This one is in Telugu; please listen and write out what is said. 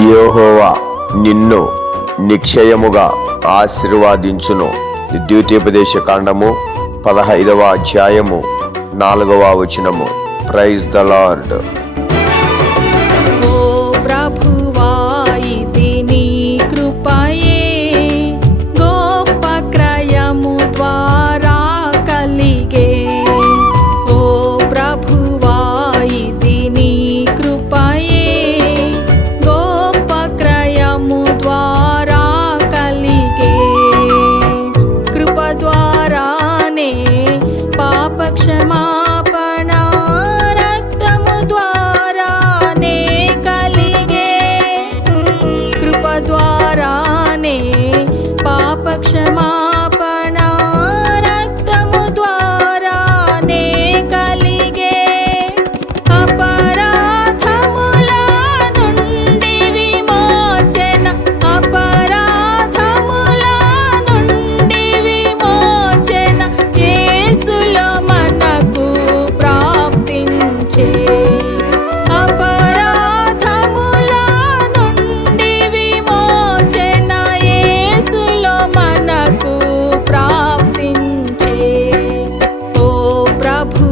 యెహోవా నిన్ను నిశ్చయముగా ఆశీర్వదించును. ద్వితీయోపదేశ కాండము 15వ అధ్యాయము 4వ వచనము. Praise the lord. ఓ ప్రభువా, ఇది నీ కృపయే, గొప్ప క్రయము ద్వారా కలిగే. ఓ ప్రభువా, ఇది నీ కృపయే, గొప్ప క్రయము ద్వారా కలిగే. కృప ద్వారానే పాప క్షమాపణ, రక్తము ద్వారానే కలిగే. కృప ద్వారానే పాప క్షమాపణ, రక్తము ద్వారానే కలిగే. అపరాధముల నుండి విమోచన, అపరాధముల నుండి విమోచన యేసులో మనకు ప్రాప్తించే. అపరాధముల నుండి విమోచన యేసులో మనకు ప్రాప్తించే. ఓ ప్రభు